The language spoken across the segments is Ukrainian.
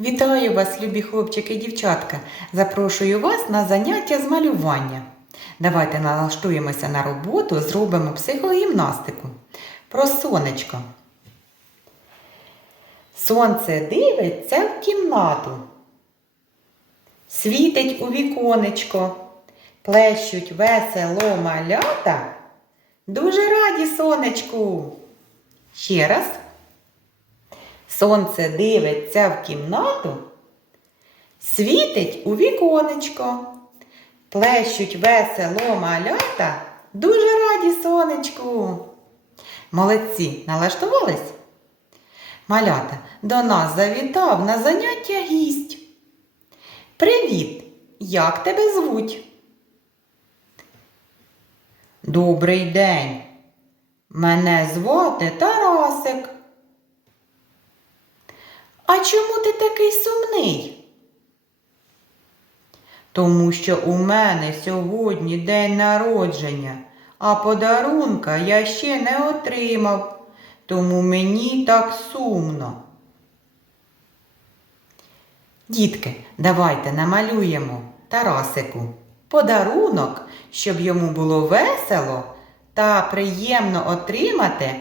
Вітаю вас, любі хлопчики і дівчатка. Запрошую вас на заняття з малювання. Давайте налаштуємося на роботу, зробимо психогімнастику. Про сонечко. Сонце дивиться в кімнату. Світить у віконечко, плещуть весело малята. Дуже раді сонечку. Ще раз. Сонце дивиться в кімнату, світить у віконечко, плещуть весело малята, дуже раді сонечку. Молодці, налаштувались? Малята, до нас завітав на заняття гість. Привіт! Як тебе звуть? Добрий день. Мене звати Тарасик. А чому ти такий сумний? Тому що у мене сьогодні день народження, а подарунка я ще не отримав, тому мені так сумно. Дітки, давайте намалюємо Тарасику подарунок, щоб йому було весело та приємно отримати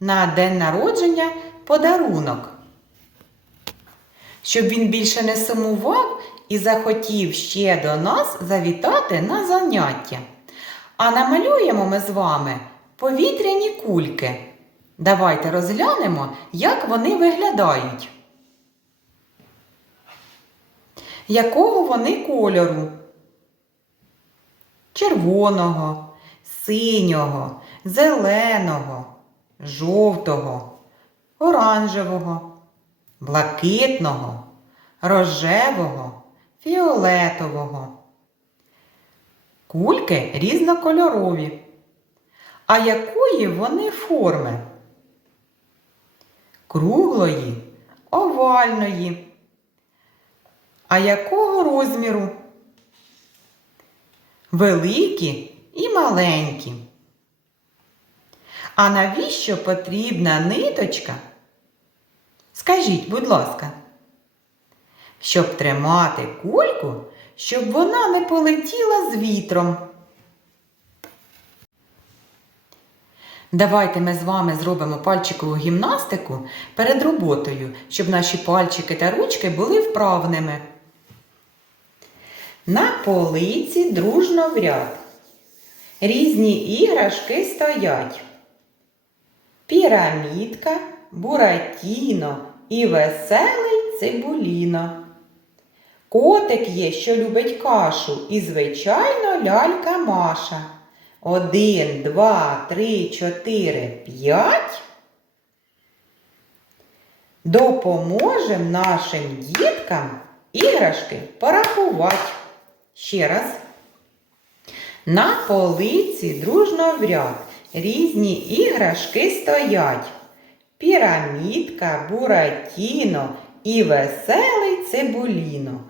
на день народження подарунок щоб він більше не сумував і захотів ще до нас завітати на заняття. А намалюємо ми з вами повітряні кульки. Давайте розглянемо, як вони виглядають. Якого вони кольору? Червоного, синього, зеленого, жовтого, оранжевого блакитного, рожевого, фіолетового. Кульки різнокольорові. А якої вони форми? Круглої, овальної. А якого розміру? Великі і маленькі. А навіщо потрібна ниточка? Скажіть, будь ласка, щоб тримати кульку, щоб вона не полетіла з вітром. Давайте ми з вами зробимо пальчикову гімнастику перед роботою, щоб наші пальчики та ручки були вправними. На полиці дружно в ряд. Різні іграшки стоять. Пірамідка, буратіно і веселий цибуліно. Котик є, що любить кашу, і, звичайно, лялька Маша. Один, два, три, чотири, п'ять. Допоможем нашим діткам іграшки порахувати. Ще раз. На полиці дружно в ряд різні іграшки стоять. Пірамідка, буратіно і веселий цибуліно.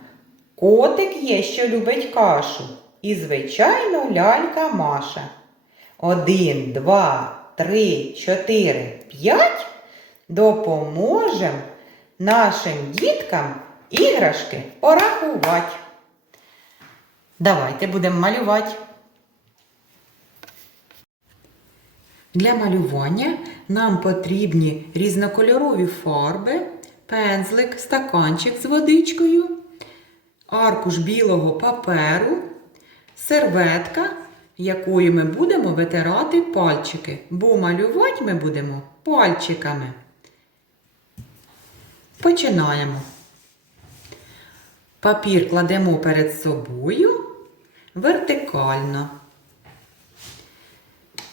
Котик є, що любить кашу, і, звичайно, лялька Маша. Один, два, три, чотири, п'ять. Допоможем нашим діткам іграшки порахувати. Давайте будемо малювати. Для малювання нам потрібні різнокольорові фарби, пензлик, стаканчик з водичкою, аркуш білого паперу, серветка, якою ми будемо витирати пальчики, бо малювати ми будемо пальчиками. Починаємо. Папір кладемо перед собою вертикально.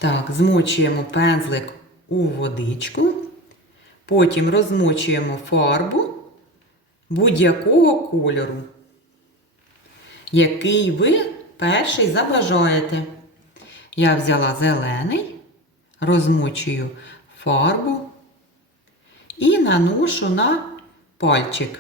Так, змочуємо пензлик у водичку, потім розмочуємо фарбу будь-якого кольору, який ви перший забажаєте. Я взяла зелений, розмочую фарбу і наношу на пальчик.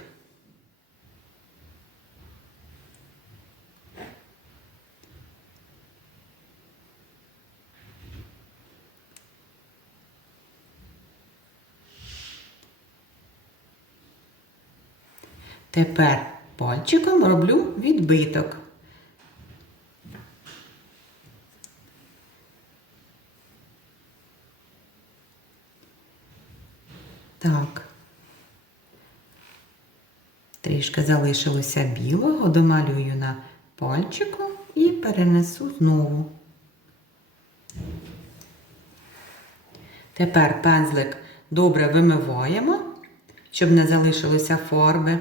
Тепер пальчиком роблю відбиток. Так. Трішки залишилося білого, домалюю на пальчику і перенесу знову. Тепер пензлик добре вимиваємо, щоб не залишилося фарби.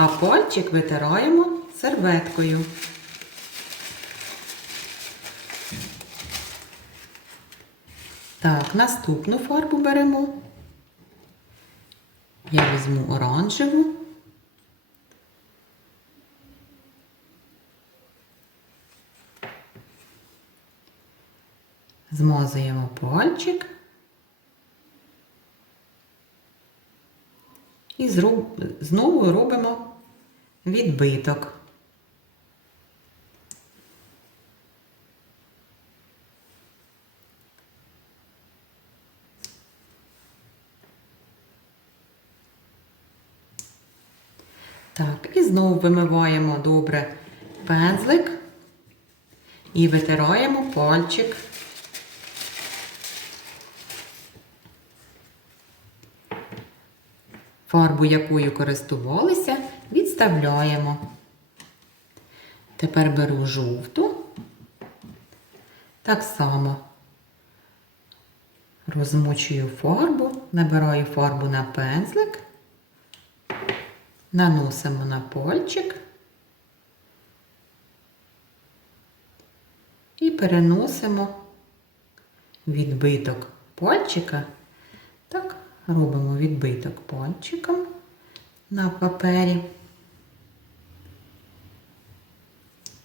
А пальчик витираємо серветкою. Так, наступну фарбу беремо. Я візьму оранжеву. Змазуємо пальчик. І знову робимо відбиток. Так, і знову вимиваємо добре пензлик і витираємо пальчик. Фарбу, якою користувалися, відставляємо. Тепер беру жовту. Так само розмочую фарбу, набираю фарбу на пензлик, наносимо на пальчик і переносимо відбиток пальчика. Так, робимо відбиток пальчиком на папері.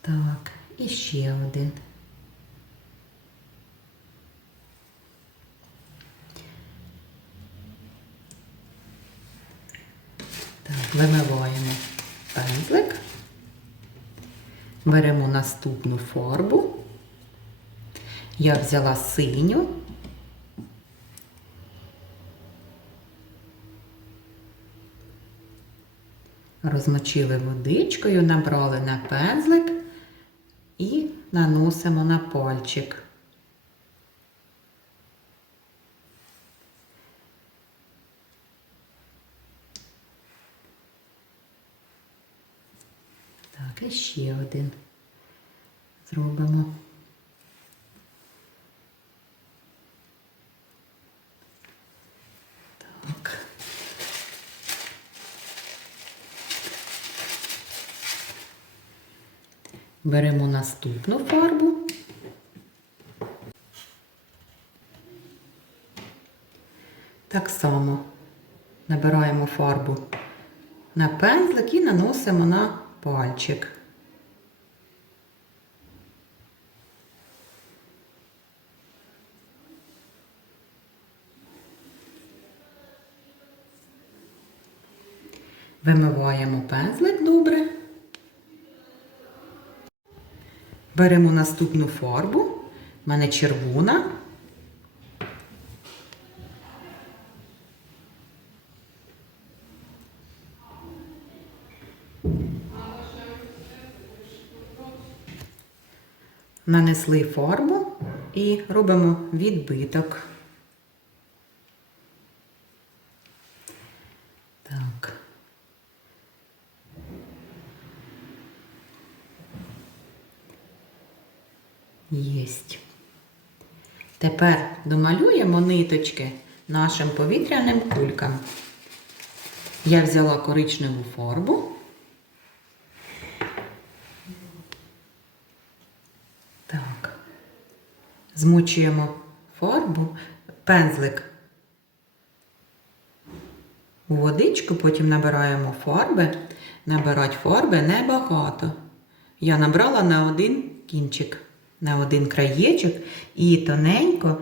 Так, і ще один. Так, вимиваємо пензлик, беремо наступну фарбу. Я взяла синю. Розмочили водичкою, набрали на пензлик і наносимо на пальчик. Так, і ще один зробимо. Так. Беремо наступну фарбу. Так само набираємо фарбу на пензлик і наносимо на пальчик. Вимиваємо пензлик добре. Беремо наступну фарбу. У мене червона. Нанесли фарбу і робимо відбиток. Так. Єсть. Тепер домалюємо ниточки нашим повітряним кулькам. Я взяла коричневу фарбу. Так. Змочуємо фарбу, пензлик у водичку, потім набираємо фарби. Набирати фарби небагато. Я набрала на один кінчик, на один краєчок і тоненько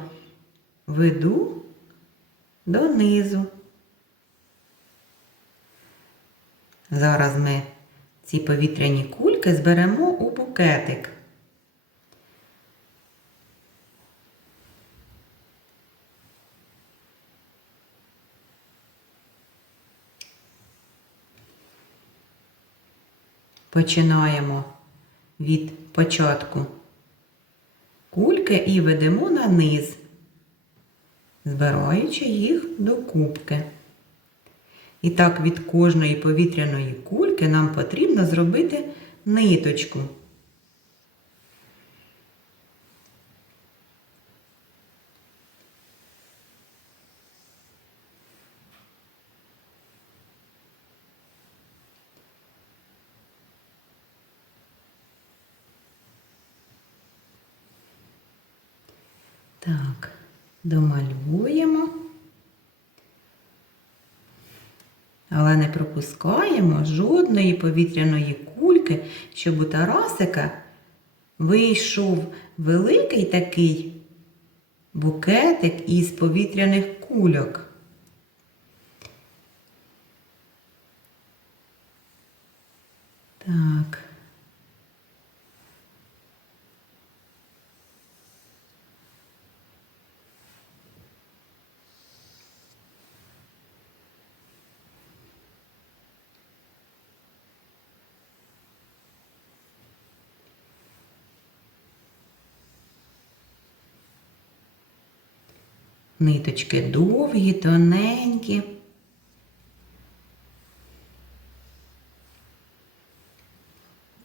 веду донизу. Зараз ми ці повітряні кульки зберемо у букетик. починаємо від початку кульки і ведемо на низ, збираючи їх до кубки. І так від кожної повітряної кульки нам потрібно зробити ниточку. Так, домалюємо. Але не пропускаємо жодної повітряної кульки, щоб у Тарасика вийшов великий такий букетик із повітряних кульок. Так. Ниточки довгі, тоненькі.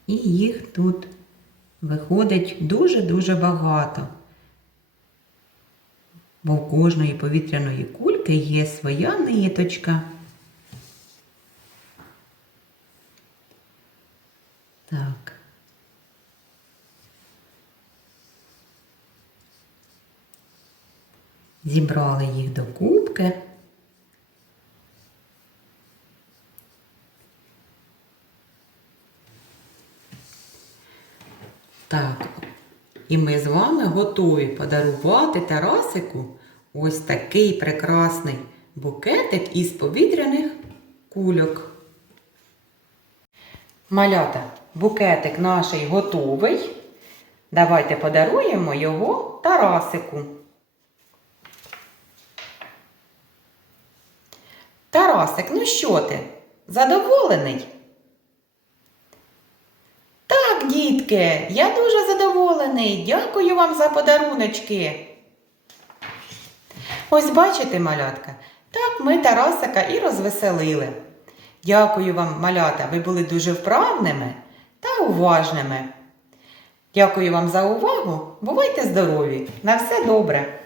І їх тут виходить дуже-дуже багато. Бо в кожної повітряної кульки є своя ниточка. Так. Зібрали їх до кубки. Так, і ми з вами готові подарувати Тарасику ось такий прекрасний букетик із повітряних кульок. Малята, букетик наш готовий. Давайте подаруємо його Тарасику. Тарасик, ну що ти? Задоволений? Так, дітки, я дуже задоволений. Дякую вам за подаруночки. Ось бачите, малятка, так ми Тарасика і розвеселили. Дякую вам, малята, ви були дуже вправними та уважними. Дякую вам за увагу. Бувайте здорові! На все добре!